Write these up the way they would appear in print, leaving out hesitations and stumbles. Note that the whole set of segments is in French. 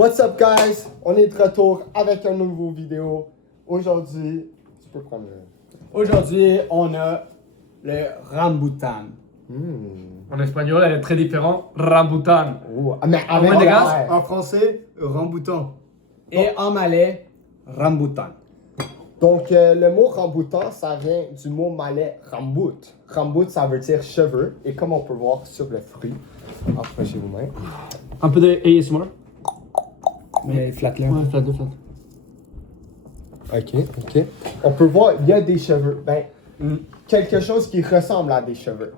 What's up guys? On est de retour avec un nouveau vidéo. Aujourd'hui, tu peux prendre le... Aujourd'hui, on a le rambutan. En espagnol, elle est très différente. Rambutan. Oh, mais En monégasque, ouais. En français, ramboutan. Et en malais, rambutan. Donc le mot rambutan, ça vient du mot malais rambut. Rambut, ça veut dire cheveux. Et comme on peut voir sur le fruit, approchez vous-même. Un peu de ASMR. Mais flatte-le. Ouais, flat. Ok. On peut voir, il y a des cheveux. Ben, quelque chose qui ressemble à des cheveux.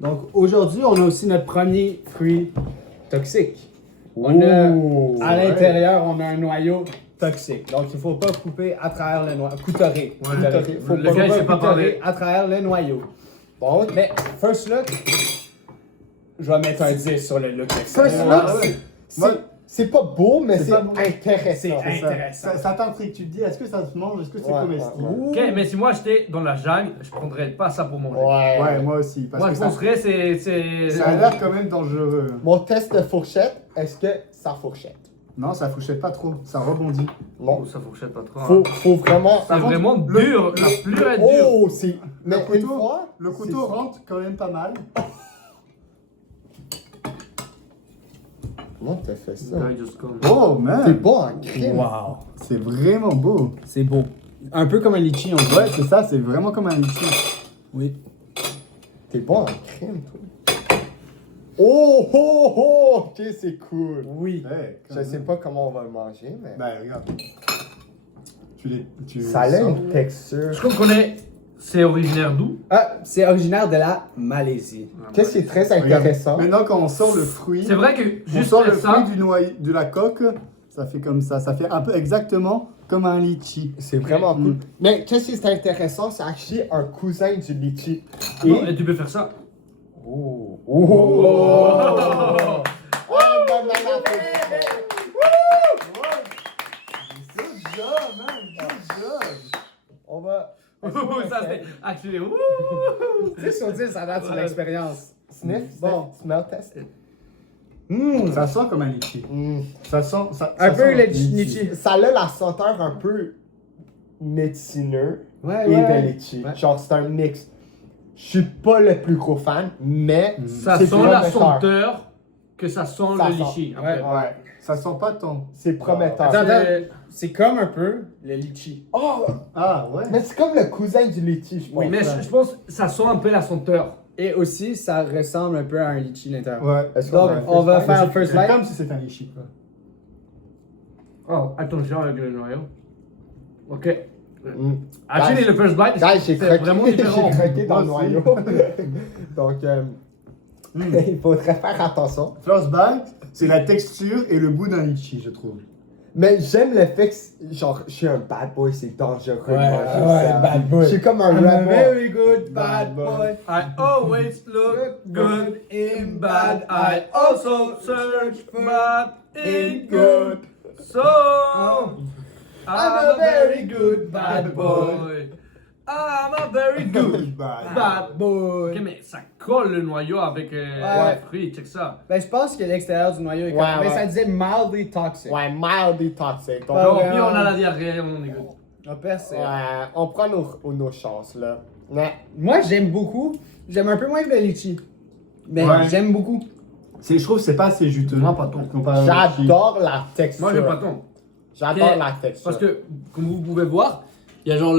Donc aujourd'hui, on a aussi notre premier fruit toxique. On a, à l'intérieur, on a un noyau toxique. Donc il ne faut pas couper à travers le noyau. Couterer. Couterer. Faut Le gars, il sait pas couterer parler. à travers le noyau. Bon, Mais first look, je vais mettre un 10 sur le look first extérieur. look, ouais. c'est pas beau, mais C'est c'est pas beau. intéressant. C'est intéressant. Ça t'intrigue, tu te dis, est-ce que ça se mange, est-ce que c'est Ouais, comestible? ouais, Ok, mais si moi j'étais dans la jungle, je prendrais pas ça pour manger. Ouais, moi aussi. Parce Moi, que je penserais ça a l'air quand même dangereux. Mon test de fourchette, est-ce que ça fourchette? Non, ça fourchette pas trop, ça rebondit. Non. Oh, ça fourchette pas trop. Faut vraiment... C'est vraiment dur. La pluie est dure. Oh, c'est... Mais Le une couteau, fois... le couteau rentre quand même pas mal. Comment t'as fait ça? Guy just come. Oh T'es man, bon en crime. Wow. c'est vraiment beau. C'est beau. Un peu comme un litchi, on dirait. Ouais, c'est ça, c'est vraiment comme un litchi. Oui. T'es bon en crime, toi. Oh! Ok, c'est cool. Oui. Ouais, quand Je même. sais pas comment on va le manger, mais... Bah regarde. Tu ça a sens. une texture. Je crois qu'on connaît. C'est originaire d'où? Ah, c'est originaire de la Malaisie. Qu'est-ce qui est très Regarde. intéressant? Maintenant quand on sort le fruit, C'est vrai que on juste sort le ça. fruit du noyau, de la coque, ça fait comme ça fait un peu exactement comme un litchi. C'est vraiment cool. Mais qu'est-ce qui est intéressant, c'est actually un cousin du litchi. Non, et tu peux faire ça. Oh! Oh. Good job, man, good job. On va... Ça c'est actually. Ouh. 10 sur 10, ça date sur l'expérience. Sniff, Bon. smell test. Ça sent comme un litchi. Ça sent. Un peu le le litchi. Ça a la senteur un peu méticineux Ouais, et ouais. de litchi. Ouais. Genre, c'est un mix. Je suis pas le plus gros fan, mais Ça c'est sent la prometteur. senteur que ça sent Ça le sent. litchi. Ouais. Ouais, ça sent pas tant. C'est prometteur. Attends, c'est comme un peu le litchi. Oh! Ah ouais. Mais c'est comme le cousin du litchi, je pense. Oui, mais je pense que ça sent un peu la senteur. Et aussi, ça ressemble un peu à un litchi à l'intérieur. Ouais. Est-ce Donc, qu'on on va first faire bite? un first C'est bite. comme si c'était un litchi. Quoi. Oh, attention avec le noyau. Ok. Mm. Actually, le first bite, Guys, j'ai c'est croqué, vraiment j'ai différent. croqué dans le Moi aussi. noyau. Donc, il faudrait faire attention. First bite, c'est la texture et le goût d'un litchi, je trouve. Mais j'aime le fait que, genre, je suis un bad boy, c'est dangereux. de Ouais, manger ouais, ça. bad boy. Je suis comme un I'm a rebel. very good bad boy. I always look good in bad. I also search bad in good. So I'm a very good bad boy. I'm a very good bad boy. Ok, mais ça colle le noyau avec le fruit, check ça. Ben, je pense que l'extérieur du noyau est Ouais, comme... Mais ouais. ça disait mildly toxic. Ouais, mildly toxic. Donc, Ouais, Non, ouais. puis on a la diarrhée, on est good. Mon père, c'est... ouais, on prend nos chances, là. Mais, Moi, j'aime beaucoup. J'aime un peu moins que le litchi. Mais Ouais. j'aime beaucoup. Je trouve que c'est pas assez juteux. Moi, pas tant. Comparé au litchi. j'adore la texture. Moi, j'ai pas tant. J'adore Ok. la texture. Parce que, comme vous pouvez voir, il y a genre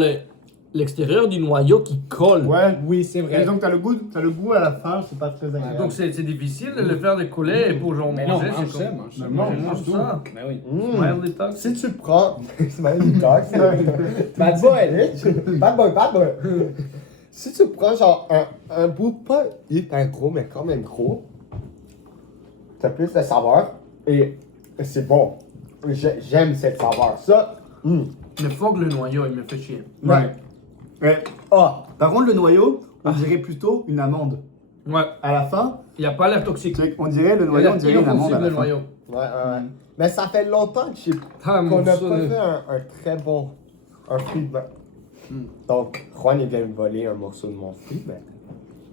l'extérieur du noyau qui colle. Ouais. Oui, c'est Et vrai. donc t'as le goût à la fin, c'est pas très agréable. Donc c'est difficile de le faire décoller et pour genre Mais non, manger. mange c'est ça, comme- mange ça. Non, Mange mange ça. Ben oui. Mildly toxic. Si tu prends... Smiley dog, Bad boy. Bad boy. Si tu prends genre un bout pas hyper gros, mais quand même gros, t'as plus de saveur et c'est bon. J'aime cette saveur. Ça, Mais faut que le noyau, il me fait chier. Ouais. Ouais. Oh, par contre, le noyau, on dirait plutôt une amande. Ouais, À la fin, il n'y a pas l'air toxique. on dirait le noyau, on dirait une amande à le la fin. noyau. ouais. Mais ça fait longtemps que Ah, qu'on mon n'a Dieu. pas fait un très bon fruit. Donc, Juan, il vient me voler un morceau de mon fruit, mais...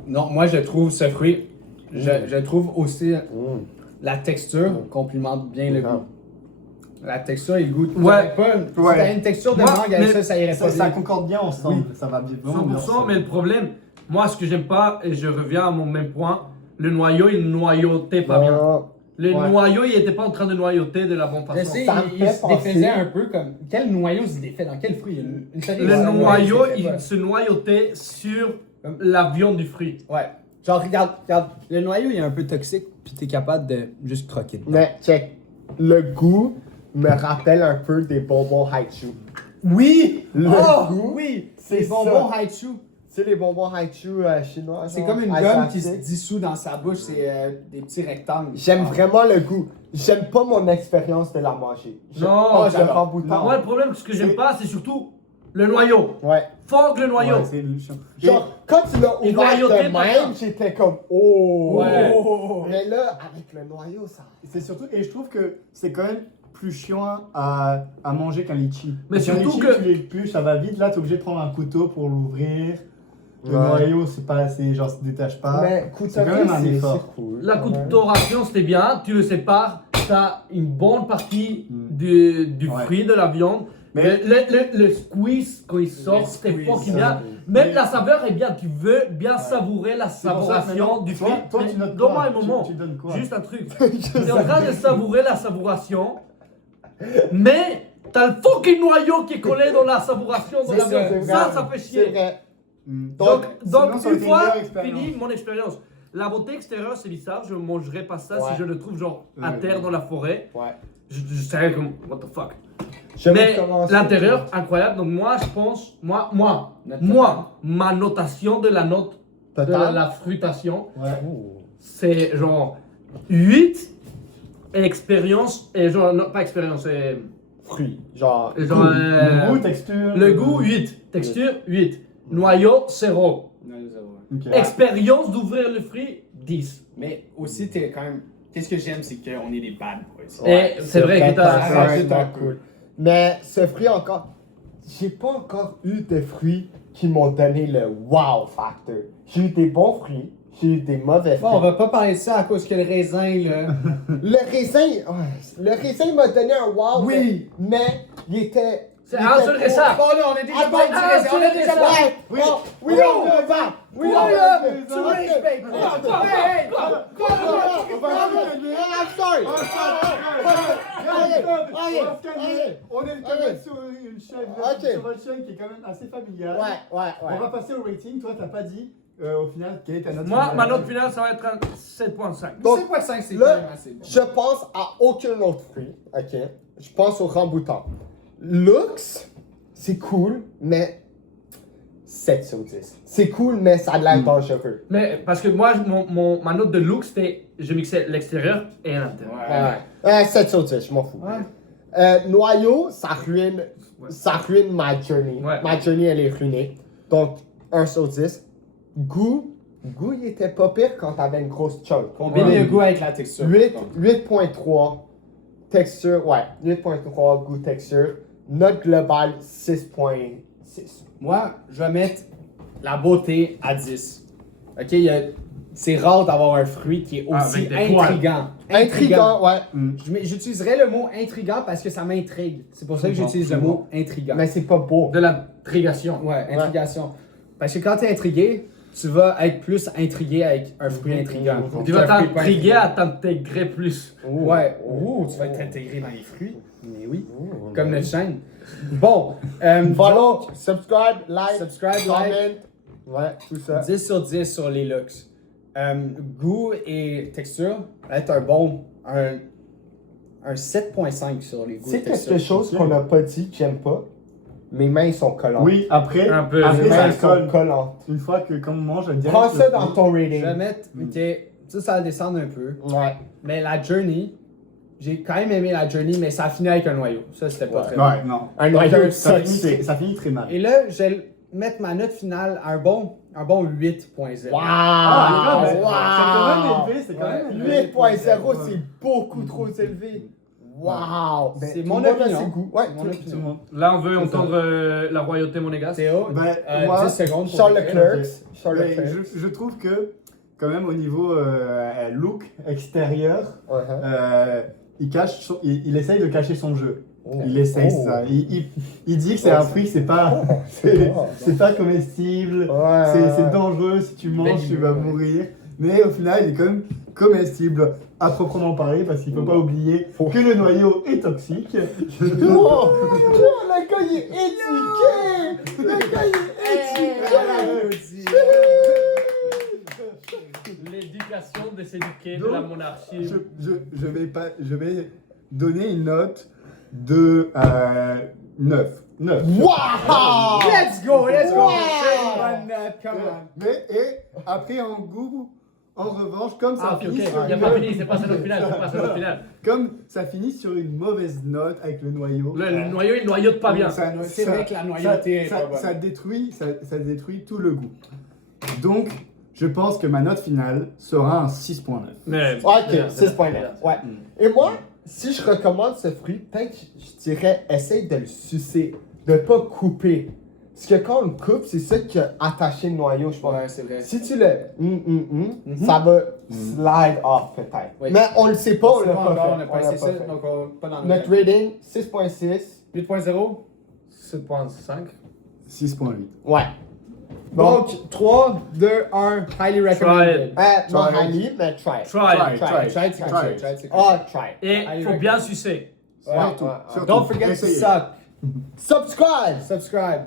Non, moi, je trouve ce fruit... Je trouve aussi Mm. la texture complimente bien le goût. La texture et le goût. Ouais. Si t'as une texture de Moi, mangue avec mais ça irait pas Ça bien. concorde bien ensemble, ça va vraiment bien 100%, ensemble. mais le problème, moi, ce que j'aime pas, et je reviens à mon même point, le noyau, il noyautait pas bien. Le Ouais. noyau, il était pas en train de noyauter de la bonne Je façon. sais, Ça me il fait se penser- défaisait un peu comme. Quel noyau se défait dans quel fruit? Une série Le de noyau, se défait pas. il se noyautait sur la viande du fruit. Ouais. Genre, regarde, le noyau il est un peu toxique, puis t'es capable de juste croquer dedans. Mais check, le goût me rappelle un peu des bonbons Haichu. Oui! Le Oh! goût, Oui! c'est Les bonbons ça. Haichu. Tu sais, les bonbons Haichu chinois. C'est genre, comme une gomme qui se asiatiques. dissout dans sa bouche, c'est des petits rectangles. J'aime Ah. vraiment le goût. J'aime pas mon expérience de la manger. Non, je j'adore. remboutant. Moi, le problème, ce que j'aime pas, c'est surtout le noyau. Ouais. Fuck le noyau. Ouais, c'est le chiant. Genre, quand tu l'as Il ouvert noyautait de pas même, bien. j'étais comme oh. Ouais. Mais là, avec le noyau, ça. C'est surtout, et je trouve que c'est quand même plus chiant à manger qu'un litchi. Mais Parce qu'un surtout litchi, que- tu l'épluches, ça va vite. Là, t'es obligé de prendre un couteau pour l'ouvrir. Le Ouais. noyau, c'est pas assez, genre, se détache pas. Mais c'est quand même un effort. c'est cool. La quand même. couturation, c'était bien. Tu le sépares. T'as une bonne partie Mm. du Ouais. fruit, de la viande. Mais- Le squeeze, quand il sort, c'était squeeze, fucking ça. bien. Même Mais- la saveur est bien. Tu veux bien savourer la C'est pour ça que savouration maintenant, du toi- fruit. toi, Mais tu notes donne-moi quoi? un moment. Tu donnes quoi? Juste un truc. T'es en train de savourer la savouration. Mais t'as le fucking noyau qui est collé dans la savouration de C'est la ça, viande. c'est Ça, vrai. ça fait C'est chier. vrai. Donc, sinon, ça aurait une été une fois meilleure expérience. fini mon expérience. La beauté extérieure, c'est bizarre. Je ne mangerai pas ça Ouais. si je le trouve genre à Ouais. terre dans la forêt. Ouais. Je serais comme, what the fuck. Je vais Mais commencer. l'intérieur, incroyable. Donc moi, je pense, moi, ma notation de la note de Total. la fruitation, Ouais. c'est genre 8 et expérience, et genre, non, pas expérience, c'est Fruits. Genre. genre, Le goût, texture. le goût 8, texture 8, noyau 0, Ok. expérience d'ouvrir le fruit 10. Mais aussi, t'es quand même. Qu'est-ce que j'aime, c'est qu'on est des bad boys. Et c'est vrai que t'as. C'est vraiment cool. Mais ce fruit encore. J'ai pas encore eu de fruits qui m'ont donné le wow factor. J'ai eu des bons fruits. J'ai eu des mauvais fruits. Bon, on va pas parler de ça à cause que le raisin, là. Le raisin m'a donné un wow. Oui. Mais il était. C'est il un était seul trop- raisin. Bon, là, on est déjà Ah, parlé du ah, raisin. On est tu déjà le parlé. Ouais. Oui. Oh, we don't know that. We don't know that. Tu respectes. I'm sorry. On est quand même sur une chaîne, Ok. sur votre chaîne qui est quand même assez familiale. Ouais. On va passer au rating. Toi, t'as pas dit au final quelle est ta note Moi, finale. ma note finale, ça va être un 7.5. Donc, 5.5, c'est là, quand même assez bon. Je pense à aucun autre fruit, ok? Je pense au ramboutan. Lux, c'est cool, mais 7 sur 10. C'est cool, mais ça a de l'air dangereux. Mais parce que moi, ma note de look, c'était je mixais l'extérieur et l'intérieur. Ouais. 7 sur 10, je m'en fous. Noyau, ça ruine ma journey. Ouais. Ma journey, elle est ruinée. Donc, 1 sur 10. Goût, il était pas pire quand t'avais une grosse chunk. Combine le goût avec la texture. 8.3. Texture, ouais. 8.3, goût, texture. Note globale, 6.6. Moi, je vais mettre la beauté à 10. Ok, c'est rare d'avoir un fruit qui est aussi Avec des poils. intriguant. Intriguant, ouais. J'utiliserais le mot intriguant parce que ça m'intrigue. C'est pour ça que j'utilise le mot intriguant. Mais c'est pas beau. De l'intrigation. Ouais, intrigation. Parce que quand t'es intrigué, tu vas être plus intrigué avec un fruit intriguant. Tu vas Qu'un fruit pas t'intriguer intriguant. à t'intégrer plus. Ouais, tu vas être intégré dans les fruits. Mais oui, comme notre chaîne. Bon, Follow, subscribe, like, subscribe, comment. like. Ouais, tout ça. 10 sur 10 sur les looks. Goût et texture, va être un 7.5 sur les goûts et C'est texture. quelque chose qu'on n'a pas dit que j'aime pas. Mes mains, ils sont collantes. Oui, après, Un peu. après Mes ça mains sont colle. collantes. Une fois que quand on mange, on dirait Prends que ça le dans fruit- ton Je rating. vais mettre, ok, ça va descendre un peu. Ouais. Mais la journey, j'ai quand même aimé la journey, mais ça a fini avec un noyau. Ça, c'était pas très bon. Ouais, non. Un noyau Ça toxique. finit très mal. Et là, je vais mettre ma note finale à un bon 8.0. Wow! Ah, c'est quand wow! même élevé, c'est quand même élevé. 8.0, c'est beaucoup trop élevé. Wow! Ben, C'est tout mon le monde a opinion. ses goûts. Ouais, C'est mon tout- opinion. Tout le monde. Là, on veut C'est entendre la royauté monégasque. Théo, Ben, moi, 10 secondes pour Charles écrire. Leclerc. Charles Ben, Leclerc. je trouve que, quand même, au niveau look extérieur, Ouais, hein. il essaye de cacher son jeu. Oh. Il essaye Oh. ça. Il dit que c'est un fruit, c'est pas comestible, Ouais. c'est dangereux, si tu manges, tu vas mourir. Mais au final, il est quand même comestible à proprement parler, parce qu'il faut pas oublier que le noyau est toxique. Oh, le gars il est éduqué! Le gars il est éduqué! L'éducation de s'éduquer de Donc, la monarchie. Je vais donner une note de 9. 9. Wow! Let's go! Wow! Bonne note, come on. Mais après en goût, en revanche, comme ça Ah, ok, finit ok. sur Il n'y a une- pas fini, c'est pas sa note finale, c'est pas sa note finale. comme ça finit sur une mauvaise note avec le noyau. Le noyau, il noyote pas bien. C'est vrai que la noyauté est pas bonne. ça détruit tout le goût. Donc, je pense que ma note finale sera un 6.9. Mais. Ok, 6.9. Ouais. Et moi, si je recommande ce fruit, peut-être que je dirais essaye de le sucer, de pas couper. Parce que quand on le coupe, c'est ça qui a attaché le noyau, je pense. Ouais, c'est vrai. Si tu le ça va slide off peut-être. Oui. Mais on le sait pas, on l'a pas fait. On n'a pas On l'a essayé ça, fait. donc on pas dans Notre rating, 6.6. 8.0. 7.5. 6.8. Ouais. Donc, 3, 2, 1, highly recommended. Non, Try it. highly, mais try. Try. Try. Try, c'est Try. try, c'est Ah, try. Et Highly il faut bien sucer. Ouais, Surtout, ouais, surtout. Don't forget to Essayez. suck. Subscribe! Subscribe.